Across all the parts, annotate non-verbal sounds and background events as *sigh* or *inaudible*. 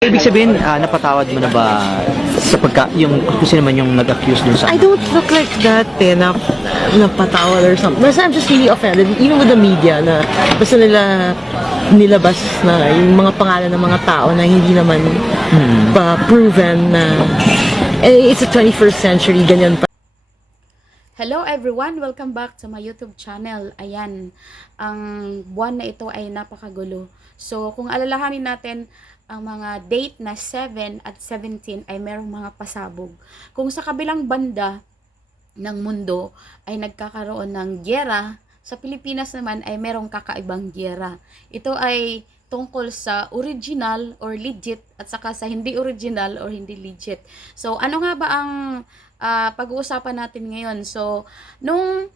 Ibig sabihin, ah, napatawad mo na ba sa pagka, yung, kung sino man yung nag-accuse dun sa... I don't look like that eh, na napatawad or something. Basta I'm just really offended, even with the media, na basta nila nilabas na yung mga pangalan ng mga tao na hindi naman pa proven na eh, it's a 21st century, ganyan pa. Hello everyone! Welcome back to my YouTube channel. Ayan, ang buwan na ito ay napakagulo. So, kung alalahanin natin, ang mga date na 7 at 17 ay merong mga pasabog. Kung sa kabilang banda ng mundo ay nagkakaroon ng gyera, sa Pilipinas naman ay merong kakaibang gyera. Ito ay tungkol sa original or legit at saka sa hindi original or hindi legit. So, ano nga ba ang ah, pag-uusapan natin ngayon? So, nung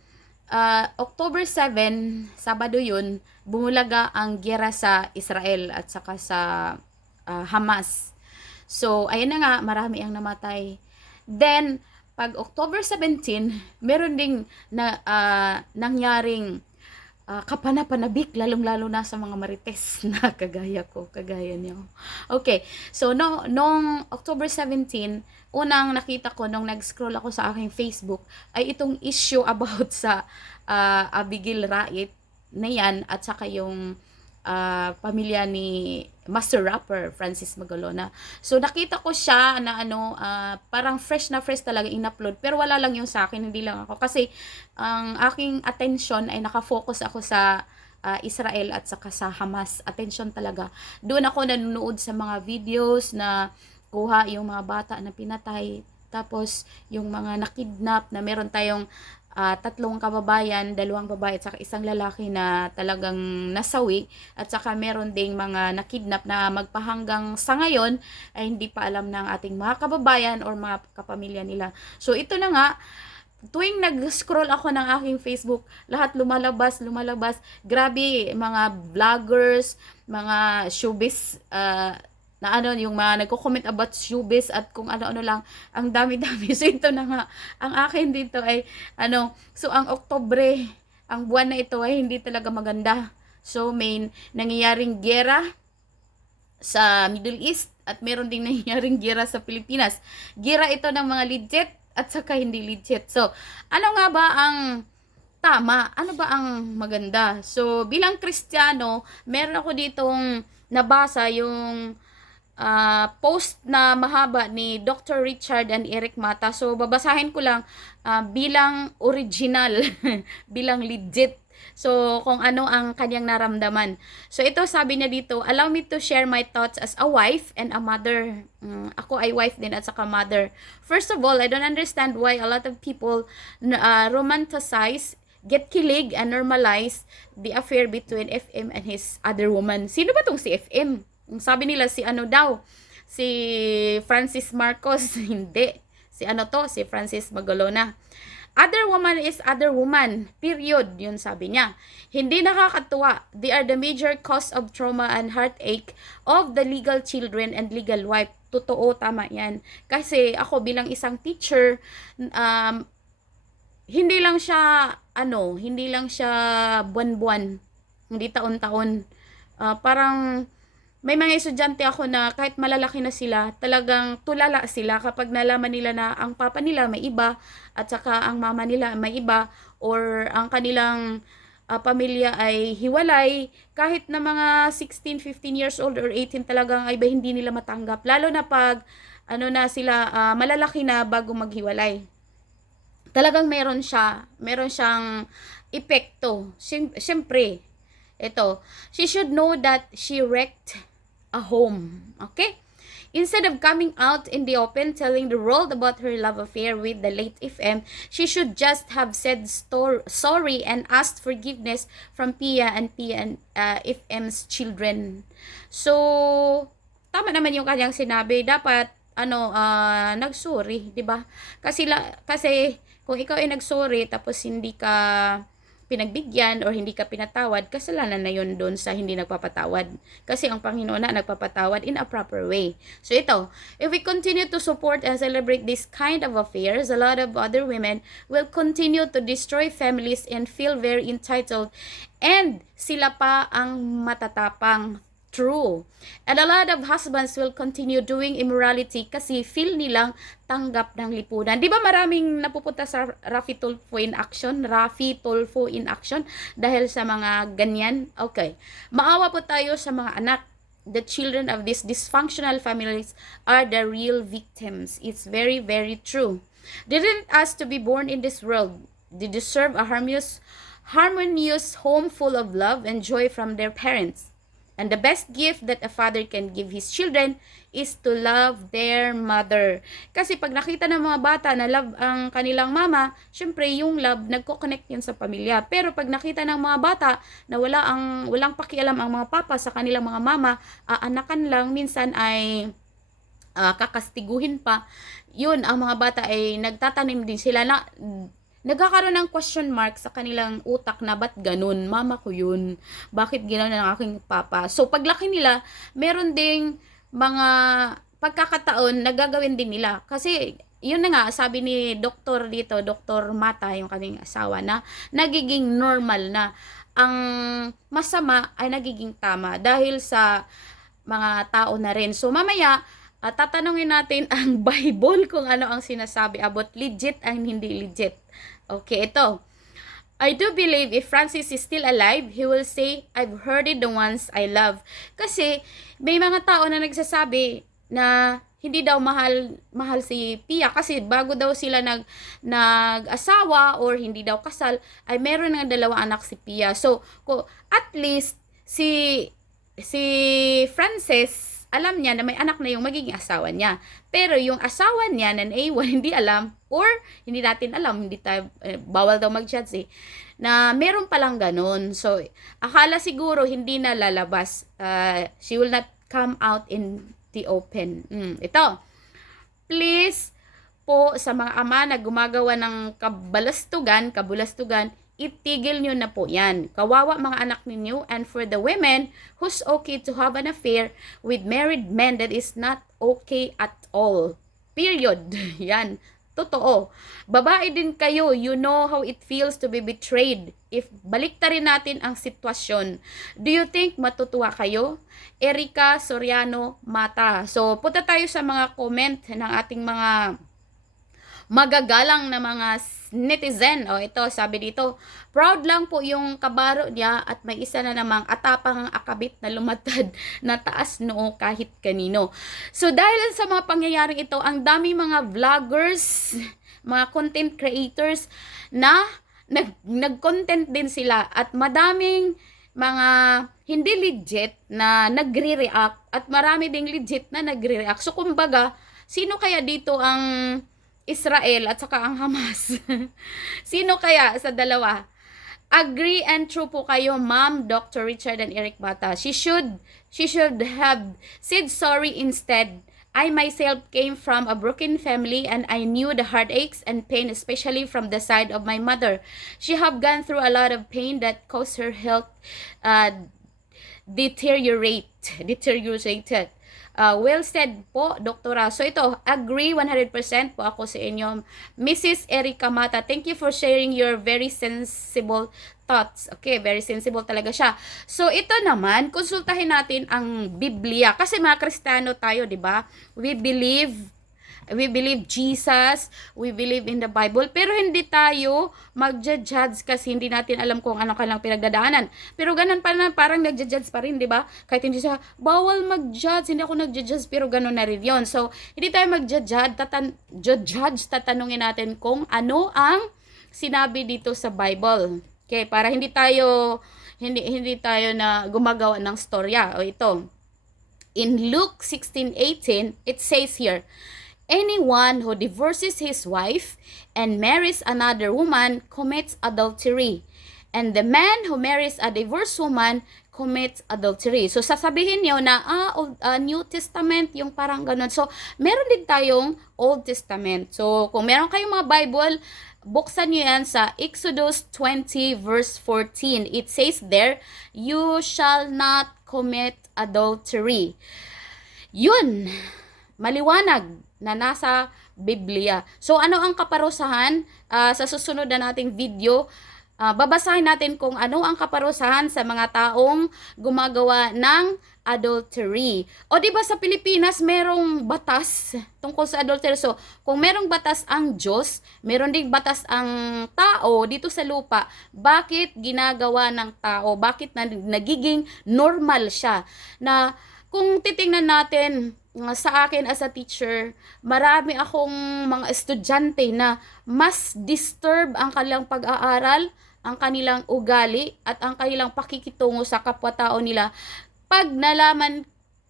ah, October 7, Sabado yun, bumulaga ang gyera sa Israel at saka sa ah, Hamas. So, ayun na nga, marami ang namatay. Then, pag October 17, meron ding na, ah, nangyaring ah, kapanapanabik, lalong-lalo na sa mga marites *laughs* na kagaya ko, kagaya niyo. Okay, so no, nung October 17, unang nakita ko nung nag-scroll ako sa aking Facebook ay itong issue *laughs* about sa ah, Abigail Rait na yan at saka yung ah, pamilya ni Master Rapper Francis Magalona. So nakita ko siya na ano ah, parang fresh na fresh talaga in-upload pero wala lang yung sa akin, hindi lang ako kasi ang aking attention ay nakafocus ako sa ah, Israel at saka sa Hamas. Attention talaga. Doon ako nanonood sa mga videos na kuha yung mga bata na pinatay tapos yung mga nakidnap na meron tayong ah, tatlong kababayan, dalawang babae at saka isang lalaki na talagang nasawi at saka meron ding mga nakidnap na magpahanggang sa ngayon ay hindi pa alam ng ating mga kababayan or mga kapamilya nila. So ito na nga tuwing nag-scroll ako ng aking Facebook, lahat lumalabas, lumalabas. Grabe, mga vloggers, mga showbiz, ah, na ano, yung mga nagko-comment about showbiz at kung ano-ano lang, ang dami-dami. *laughs* So, ito na nga, ang akin dito ay, ano, so, ang Oktobre, ang buwan na ito ay hindi talaga maganda. So, may nangyayaring gera sa Middle East at meron ding *laughs* nangyayaring gera sa Pilipinas. Gera ito ng mga legit at saka hindi legit. So, ano nga ba ang tama? Ano ba ang maganda? So, bilang Kristiyano, meron ako ditong nabasa yung ah, post na mahaba ni Dr. Richard and Eric Mata. So, babasahin ko lang ah, bilang original, *laughs* bilang legit. So, kung ano ang kanyang naramdaman. So, ito sabi niya dito, allow me to share my thoughts as a wife and a mother. Mm, ako ay wife din at saka mother. First of all, I don't understand why a lot of people uh, romanticize get kilig and normalize the affair between FM and his other woman. Sino ba tong si FM? Yung Sabi nila si ano daw, si Francis Marcos, *laughs* hindi. Si ano to, si Francis Magalona. Other woman is other woman. Period. Yun sabi niya. Hindi nakakatuwa. They are the major cause of trauma and heartache of the legal children and legal wife. Totoo, tama yan. Kasi ako bilang isang teacher, um, hindi lang siya, ano, hindi lang siya buwan-buwan. Hindi taon-taon. Ah, parang, may mga estudyante ako na kahit malalaki na sila, talagang tulala sila kapag nalaman nila na ang papa nila may iba at saka ang mama nila may iba or ang kanilang ah, pamilya ay hiwalay. Kahit na mga 16, 15 years old or 18 talagang ay ba hindi nila matanggap lalo na pag ano na sila ah, malalaki na bago maghiwalay. Talagang meron siya meron siyang epekto. Siyem- siyempre ito she should know that she wrecked a home. Okay? Instead of coming out in the open telling the world about her love affair with the late FM, she should just have said sorry and asked forgiveness from Pia and Pia and uh, FM's children. So, tama naman yung kanyang sinabi. Dapat, ano, uh, nagsorry, di ba? Kasi, la, kasi, kung ikaw ay nagsorry, tapos hindi ka pinagbigyan or hindi ka pinatawad, kasalanan na yun doon sa hindi nagpapatawad. Kasi ang Panginoon na nagpapatawad in a proper way. So ito, if we continue to support and celebrate this kind of affairs, a lot of other women will continue to destroy families and feel very entitled and sila pa ang matatapang true. And a lot of husbands will continue doing immorality kasi feel nilang tanggap ng lipunan. Di ba maraming napupunta sa Rafi Tulfo in action? Rafi Tulfo in action dahil sa mga ganyan? Okay. Maawa po tayo sa mga anak. The children of these dysfunctional families are the real victims. It's very, very true. Didn't ask to be born in this world. They deserve a harmonious, harmonious home full of love and joy from their parents. And the best gift that a father can give his children is to love their mother. Kasi pag nakita ng mga bata na love ang kanilang mama, syempre yung love nagko-connect yun sa pamilya. Pero pag nakita ng mga bata na wala ang walang pakialam ang mga papa sa kanilang mga mama, aanakan lang minsan ay ah, kakastiguhin pa. Yun, ang mga bata ay nagtatanim din sila na nagkakaroon ng question mark sa kanilang utak na ba't ganun? Mama ko yun. Bakit ginawa ng aking papa? So, paglaki nila, meron ding mga pagkakataon na gagawin din nila. Kasi, yun na nga, sabi ni doktor dito, Dr. Mata, yung kaming asawa, na nagiging normal na ang masama ay nagiging tama dahil sa mga tao na rin. So, mamaya, at tatanungin natin ang *laughs* Bible kung ano ang sinasabi about legit and hindi legit. Okay, ito. I do believe if Francis is still alive, he will say, I've heard it the ones I love. Kasi may mga tao na nagsasabi na hindi daw mahal mahal si Pia kasi bago daw sila nag nag-asawa or hindi daw kasal ay meron ng dalawang anak si Pia. So, ko at least si si Frances alam niya na may anak na yung magiging asawa niya. Pero yung asawa niya na naiwan, *laughs* hindi alam or hindi natin alam, hindi tayo, eh, bawal daw mag-judge eh, na meron palang ganun. So, akala siguro hindi na lalabas. Uh, she will not come out in the open. Mm, ito. Please po sa mga ama na gumagawa ng kabalastugan, kabulastugan, itigil nyo na po yan. Kawawa mga anak ninyo and for the women who's okay to have an affair with married men that is not okay at all. Period. *laughs* Yan. Totoo. Babae din kayo, you know how it feels to be betrayed. If baliktarin natin ang sitwasyon, do you think matutuwa kayo? Erika Soriano Mata. So, punta tayo sa mga comment ng ating mga magagalang na mga netizen. O ito, sabi dito, proud lang po yung kabaro niya at may isa na namang atapang akabit na lumatad *laughs* na taas noo kahit kanino. So dahil sa mga pangyayaring ito, ang dami mga vloggers, *laughs* mga content creators na nag, nag-content din sila at madaming mga hindi legit na nagre-react at marami ding legit na nagre-react. So kumbaga, sino kaya dito ang Israel at saka ang Hamas. *laughs* Sino kaya sa dalawa? Agree and true po kayo, Ma'am Dr. Richard and Eric Bata. She should she should have said sorry instead. I myself came from a broken family and I knew the heartaches and pain especially from the side of my mother. She have gone through a lot of pain that caused her health uh, deteriorate, deteriorated. Uh, well said po, Doktora. So ito, agree 100% po ako sa inyo. Mrs. Erika Mata, thank you for sharing your very sensible thoughts. Okay, very sensible talaga siya. So ito naman, konsultahin natin ang Biblia. Kasi mga Kristiyano tayo, di ba? We believe We believe Jesus, we believe in the Bible, pero hindi tayo magja-judge kasi hindi natin alam kung ano kanilang pinagdadaanan. Pero ganun pa na, parang nagja-judge pa rin, di ba? Kahit hindi siya, bawal mag-judge, hindi ako nagja-judge, pero ganun na rin yun. So, hindi tayo magja-judge, tatan judge, tatanungin natin kung ano ang sinabi dito sa Bible. Okay, para hindi tayo hindi hindi tayo na gumagawa ng storya. O ito. In Luke 16:18, it says here, Anyone who divorces his wife and marries another woman commits adultery. And the man who marries a divorced woman commits adultery. So, sasabihin niyo na, ah, Old, ah, New Testament, yung parang ganun. So, meron din tayong Old Testament. So, kung meron kayong mga Bible, buksan niyo yan sa Exodus 20 verse 14. It says there, You shall not commit adultery. Yun, maliwanag na nasa Biblia. So ano ang kaparusahan Ah, sa susunod na nating video? ah, babasahin natin kung ano ang kaparusahan sa mga taong gumagawa ng adultery. O di ba sa Pilipinas merong batas tungkol sa adultery. So, kung merong batas ang Diyos, meron ding batas ang tao dito sa lupa, bakit ginagawa ng tao? Bakit na, nagiging normal siya? Na kung titingnan natin uh, sa akin as a teacher, marami akong mga estudyante na mas disturb ang kanilang pag-aaral, ang kanilang ugali, at ang kanilang pakikitungo sa kapwa-tao nila pag nalaman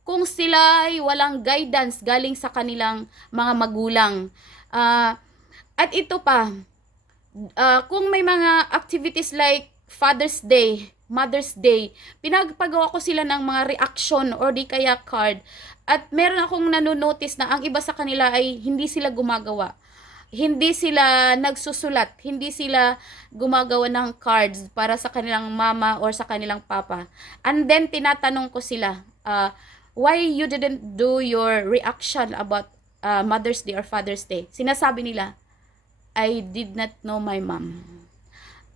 kung sila ay walang guidance galing sa kanilang mga magulang. Ah, at ito pa, ah, kung may mga activities like Father's Day, Mother's Day, pinagpagawa ko sila ng mga reaction or di kaya card. At meron akong nanonotice na ang iba sa kanila ay hindi sila gumagawa. Hindi sila nagsusulat, hindi sila gumagawa ng cards para sa kanilang mama or sa kanilang papa. And then tinatanong ko sila, uh, why you didn't do your reaction about uh, Mother's Day or Father's Day? Sinasabi nila, I did not know my mom.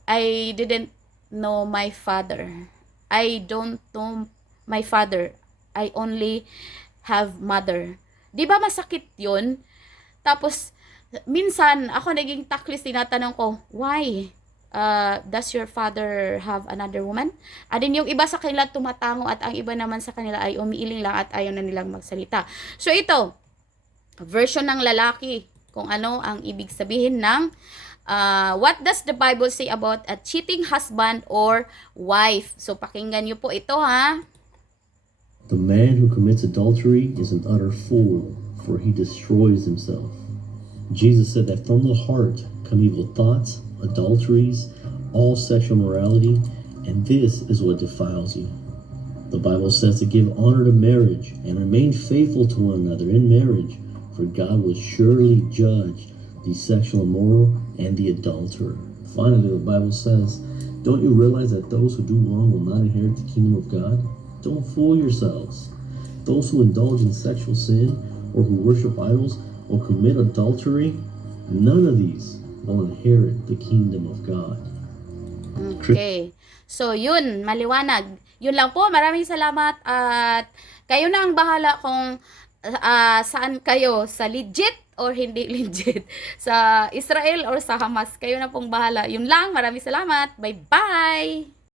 I didn't know my father. I don't know my father. I only have mother. 'Di ba masakit 'yun? Tapos minsan ako naging taklis tinatanong ko, why? Uh, does your father have another woman? At din yung iba sa kanila tumatango at ang iba naman sa kanila ay umiiling lang at ayaw na nilang magsalita. So ito, version ng lalaki kung ano ang ibig sabihin ng uh, what does the Bible say about a cheating husband or wife? So pakinggan niyo po ito ha. The man who commits adultery is an utter fool, for he destroys himself. Jesus said that from the heart come evil thoughts, adulteries, all sexual morality, and this is what defiles you. The Bible says to give honor to marriage and remain faithful to one another in marriage, for God will surely judge the sexual immoral and the adulterer. Finally, the Bible says, Don't you realize that those who do wrong will not inherit the kingdom of God? Don't fool yourselves. Those who indulge in sexual sin or who worship idols or commit adultery, none of these will inherit the kingdom of God. Okay. So, yun, maliwanag. Yun lang po. Maraming salamat at kayo na ang bahala kung ah, saan kayo, sa legit or hindi *laughs* legit. Sa Israel or sa Hamas. Kayo na pong bahala. Yun lang. Maraming salamat. Bye-bye!